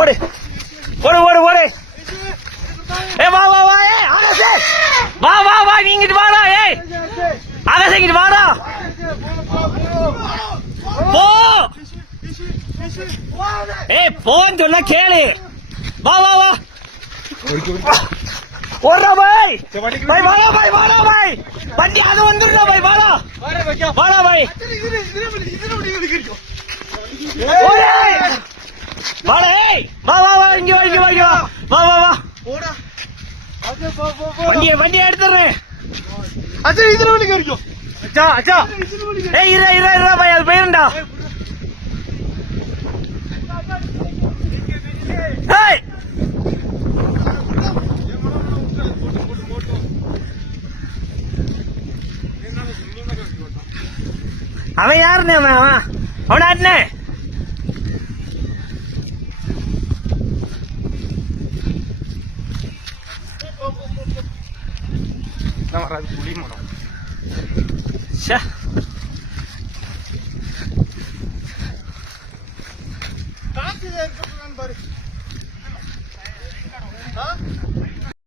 ஓடு ஓடு ஓடு ஓடு. ஏ வா வா வா. ஏ ஆகாஷ் வா வா வா. நீ இங்கிட்டு வாடா. ஏய் ஆகாஷ் இங்கிட்டு வாடா. போ. ஏய் போன்னு சொன்னா கேளு. வா வா வா. ஓடுறா பாய். பாய் வாடா பாய் வாடா பாய். வண்டி அது வந்துடுறா பாய் வாடா. வாடா பாய். வாடா. ஏய் வா வா வா. இங்க வா இங்க வா இங்க வா. வா வா வா. வண்டியை எடுத்துறேன். அச்சா இதுல வண்டி கிடைக்கும். அச்சா அச்சா. ஏய் இரா இரா இரா பாய். அது போயிருண்டா. ஏய் அவன் யாருன்னு அவன் அவனாட்னே. பாரு